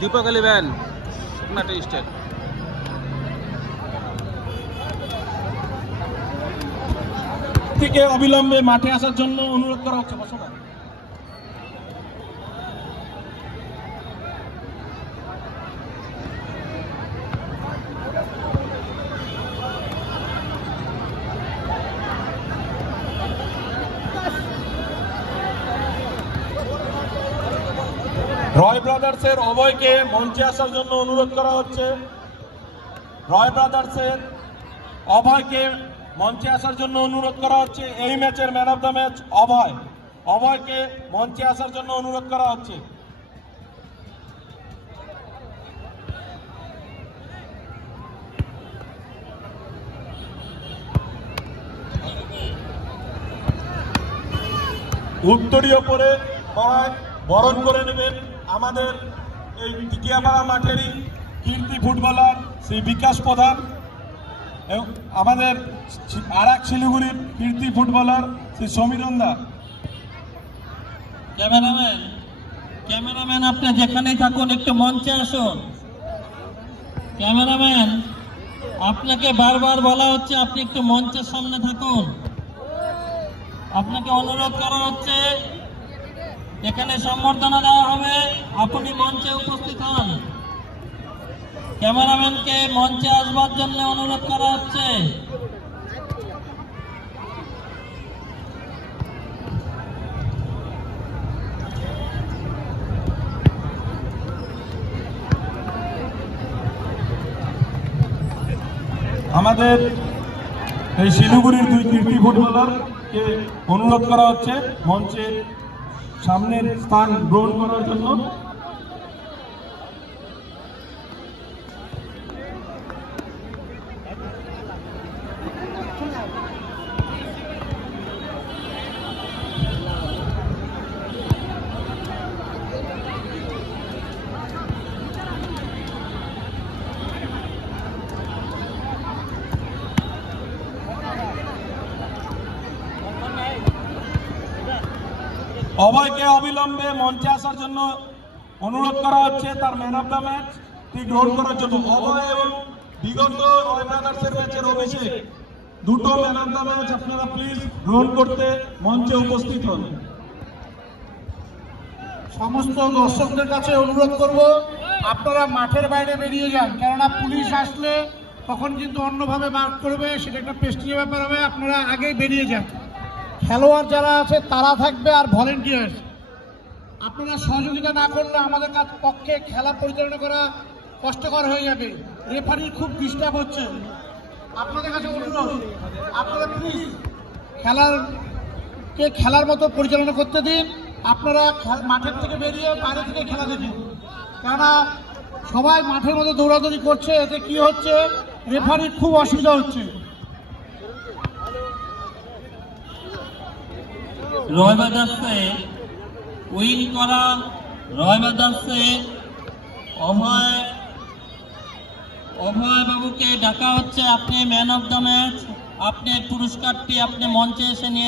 Dipak Ali ban নাটক state. থেকে অবিলম্বে মাঠে আসার জন্য অনুরোধ করা হচ্ছে। রয় ব্রাদার্সের অভয়কে মঞ্চে আসার জন্য অনুরোধ করা হচ্ছে। রয় ব্রাদার্সের অভয়কে মঞ্চে আসার জন্য অনুরোধ করা হচ্ছে। এই ম্যাচের ম্যান অফ দ্য ম্যাচ অভয়। অভয়কে মঞ্চে আসার জন্য অনুরোধ করা হচ্ছে। উত্তরীয় পরে বরণ করে নেবেন আমাদের এই টিকিয়াপাড়া মাঠেরই কীর্তি ফুটবলার শ্রী বিকাশ প্রধান এবং আমাদের আরাক শিলিগুড়ির কীর্তি ফুটবলার শ্রী সমীরণ দা। ক্যামেরাম্যান আপনি যেখানেই থাকুন একটু মঞ্চে আসুন। ক্যামেরাম্যান আপনাকে বারবার বলা হচ্ছে আপনি একটু মঞ্চের সামনে থাকুন। আপনাকে অনুরোধ করা হচ্ছে, এখানে সম্বর্ধনা দেওয়া হবে, আপনি মঞ্চে উপস্থিত হন। ক্যামেরাম্যানকে মঞ্চে আসবার জন্য অনুরোধ করা হচ্ছে। আমাদের এই শিলিগুড়ির দুই কীর্তি ফুটবলারকে অনুরোধ করা হচ্ছে মঞ্চে সামনের স্থান গ্রহণ করার জন্য। অভয়কে অবিলম্বে মঞ্চে আসার জন্য অনুরোধ করা হচ্ছে তার ম্যান অফ দ্য ম্যাচ গ্রহণ করার জন্য। অভয় এবং বিগত রয় ব্রাদার্সের ম্যাচের অভিষেক দুটো ম্যান অফ দ্য ম্যাচ আপনারা প্লিজ গ্রহণ করতে মঞ্চে উপস্থিত হন। সমস্ত দর্শকদের কাছে অনুরোধ করব আপনারা মাঠের বাইরে বেরিয়ে যান, কেননা পুলিশ আসলে তখন কিন্তু অন্যভাবে মার্ক করবে, সেটা একটা পেস্টিজের ব্যাপার হবে। আপনারা আগেই বেরিয়ে যান। খেলোয়াড় যারা আছে তারা থাকবে আর ভলেন্টিয়ার্স আপনারা সহযোগিতা না করলে আমাদের পক্ষে খেলা পরিচালনা করা কষ্টকর হয়ে যাবে। রেফারির খুব ডিস্টার্ব হচ্ছে। আপনাদের কাছে অনুরোধ, আপনারা প্লিজ খেলার মতো পরিচালনা করতে দিন। আপনারা মাঠের থেকে বেরিয়ে বাইরে থেকে খেলা দেখুন, কেননা সবাই মাঠের মধ্যে দৌড়াদৌড়ি করছে, এতে কি হচ্ছে রেফারির খুব অসুবিধা হচ্ছে। রয় ব্রাদার্সে উইন করা রয় ব্রাদার্সে অভয় বাবুকে ডাকা হচ্ছে। আপনি ম্যান অফ দ্য ম্যাচ, আপনি পুরস্কারটি আপনি মঞ্চে এসে নিয়ে